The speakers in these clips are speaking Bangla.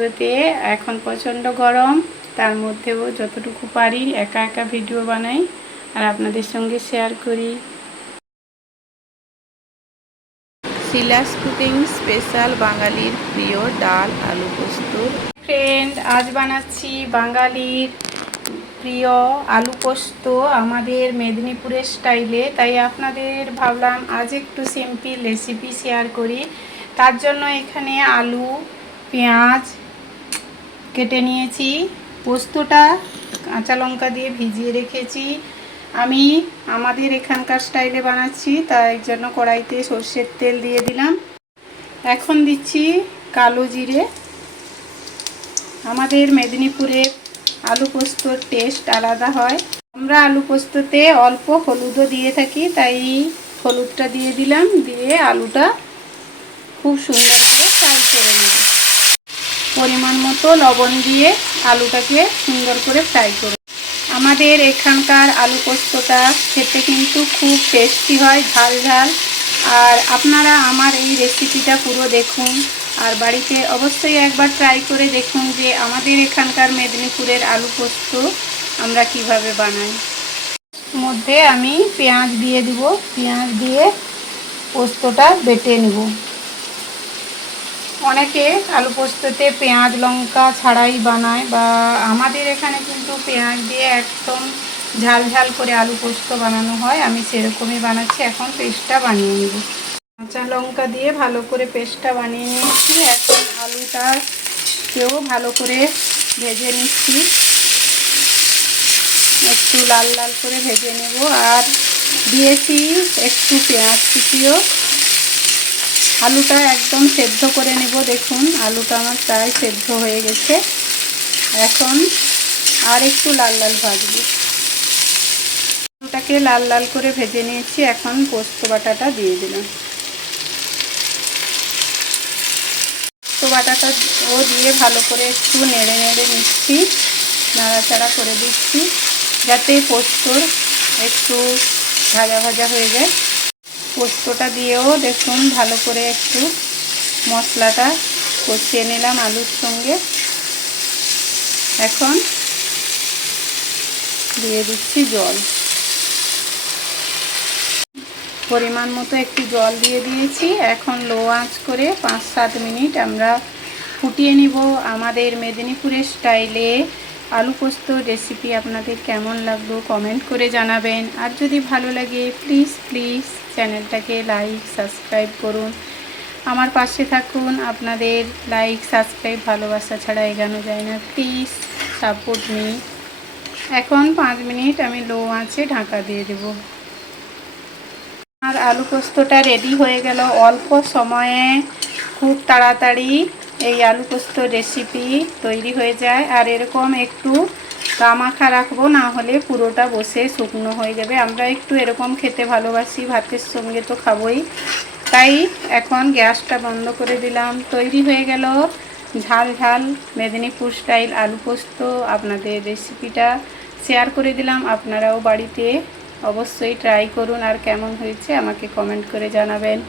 ভিডিওতে। এখন প্রচণ্ড গরম, তার মধ্যেও যতটুকু পারি একা একা ভিডিও বানাই আর আপনাদের সঙ্গে শেয়ার করি। শিলাস কুকিং স্পেশাল বাঙালির প্রিয় ডাল আলু পোস্ত। ফ্রেন্ড, আজ বানাচ্ছি বাঙালির প্রিয় আলু পোস্ত আমাদের মেদিনীপুরের স্টাইলে। তাই আপনাদের ভাবলাম আজ একটু সিম্পল রেসিপি শেয়ার করি। তার জন্য এখানে আলু পেঁয়াজ কেটে নিয়েছি, পোস্তটা কাঁচা লঙ্কা দিয়ে ভিজিয়ে রেখেছি। আমি আমাদের এখানকার স্টাইলে বানাচ্ছি, তাই জন্য কড়াইতে সর্ষের তেল দিয়ে দিলাম। এখন দিচ্ছি কালো জিরে। আমাদের মেদিনীপুরের আলু পোস্তর টেস্ট আলাদা হয়। আমরা আলু পোস্ততে অল্প হলুদও দিয়ে থাকি, তাই হলুদটা দিয়ে দিলাম। দিয়ে আলুটা খুব সুন্দর করে ফ্রাই করে নেব। পরিমাণ মতো লবণ দিয়ে আলুটাকে সুন্দর করে ফ্রাই করব। আমাদের এখানকার আলু পোস্তটা খেতে কিন্তু খুব টেস্টি হয়, ঝাল ঝাল। আর আপনারা আমার এই রেসিপিটা পুরো দেখুন আর বাড়িতে অবশ্যই একবার ট্রাই করে দেখুন যে আমাদের এখানকার মেদিনীপুরের আলু পোস্ত আমরা কিভাবে বানাই। মধ্যে আমি পেঁয়াজ দিয়ে দিব, পেঁয়াজ দিয়ে পোস্তটা বেটে নেব। অনেকে আলু পোস্ততে পেঁয়াজ লঙ্কা ছাড়াই বানায়, বা আমাদের এখানে কিন্তু পেঁয়াজ দিয়ে একদম ঝাল ঝাল করে আলু পোস্ত বানানো হয়। আমি সেরকমই বানাচ্ছি। এখন পেস্টটা বানিয়ে নেব। কাঁচা লঙ্কা দিয়ে ভালো করে পেস্টটা বানিয়ে নিচ্ছি। এখন আলুটাকেও ভালো করে ভেজে নিচ্ছি, একটু লাল লাল করে ভেজে নেব। আর দিয়েছি একটু পেঁয়াজ কুচিও। আলুটা একদম সেদ্ধ করে নেব। দেখুন আলুটা আমার প্রায় সেদ্ধ হয়ে গেছে। এখন আর একটু লাল লাল ভাজবো। আলুটাকে লাল লাল করে ভেজে নিয়েছি। এখন পোস্ত বাটাটা দিয়ে দিলাম। পোস্ত বাটাটাও দিয়ে ভালো করে একটু নেড়ে নেড়ে নিচ্ছি, নাড়াচাড়া করে দিচ্ছি যাতে পোস্তর একটু ভাজা ভাজা হয়ে যায়। পোস্তটা দিয়েও দেখুন ভালো করে একটু মশলাটা কষিয়ে নিলাম আলুর সঙ্গে। এখন দিয়ে দিচ্ছি জল। পরিমাণ মতো একটু জল দিয়ে দিয়েছি। এখন লো আঁচ করে 5-7 মিনিট আমরা ফুটিয়ে নিব। আমাদের মেদিনীপুরের স্টাইলে আলু পোস্ত রেসিপি আপনাদের কেমন লাগলো কমেন্ট করে জানাবেন। আর যদি ভালো লাগে প্লিজ চ্যানেলটাকে লাইক সাবস্ক্রাইব করুন, আমার পাশে থাকুন। আপনাদের লাইক সাবস্ক্রাইব ভালোবাসা ছাড়া এগোনো যায় না। Please support me. এখন 5 মিনিট আমি লো আঁচে ঢাকা দিয়ে দেব। আর আলু পোস্তটা রেডি হয়ে গেল। অল্প সময়ে খুব তাড়াতাড়ি এই আলু পোস্ত রেসিপি তৈরি হয়ে যায়। আর এরকম একটু গামাখা রাখবো, না হলে পুরোটা বসে শুকনো হয়ে যাবে। আমরা একটু এরকম খেতে ভালোবাসি, ভাতের সঙ্গে তো খাবোই। তাই এখন গ্যাসটা বন্ধ করে দিলাম। তৈরি হয়ে গেল ঝাল ঝাল মেদিনীপুর স্টাইল আলু পোস্ত। আপনাদের রেসিপিটা শেয়ার করে দিলাম। আপনারাও বাড়িতে অবশ্যই ট্রাই করুন আর কেমন হয়েছে আমাকে কমেন্ট করে জানাবেন।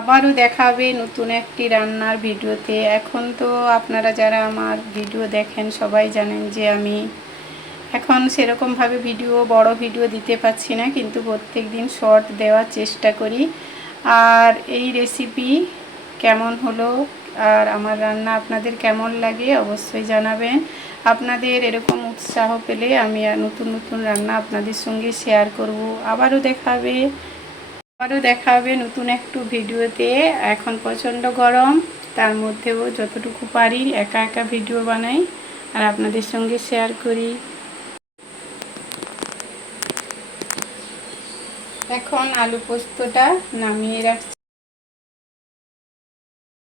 আবারও দেখা হবে নতুন একটি রান্নার ভিডিওতে। এখন তো আপনারা যারা আমার ভিডিও দেখেন সবাই জানেন যে আমি এখন সেরকমভাবে বড় ভিডিও দিতে পারছি না, কিন্তু প্রত্যেক দিন শর্ট দেওয়ার চেষ্টা করি। আর এই রেসিপি কেমন হলো আর আমার রান্না আপনাদের কেমন লাগে অবশ্যই জানাবেন। আপনাদের এরকম উৎসাহ পেলে আমি নতুন নতুন রান্না আপনাদের সঙ্গে শেয়ার করব। আবারও দেখা হবে নতুন একটু ভিডিওতে। এখন প্রচণ্ড গরম, তার মধ্যেও যতটুকু পারি একা একা ভিডিও বানাই আর আপনাদের সঙ্গে শেয়ার করি। এখন আলু পোস্তটা নামিয়ে রাখছি।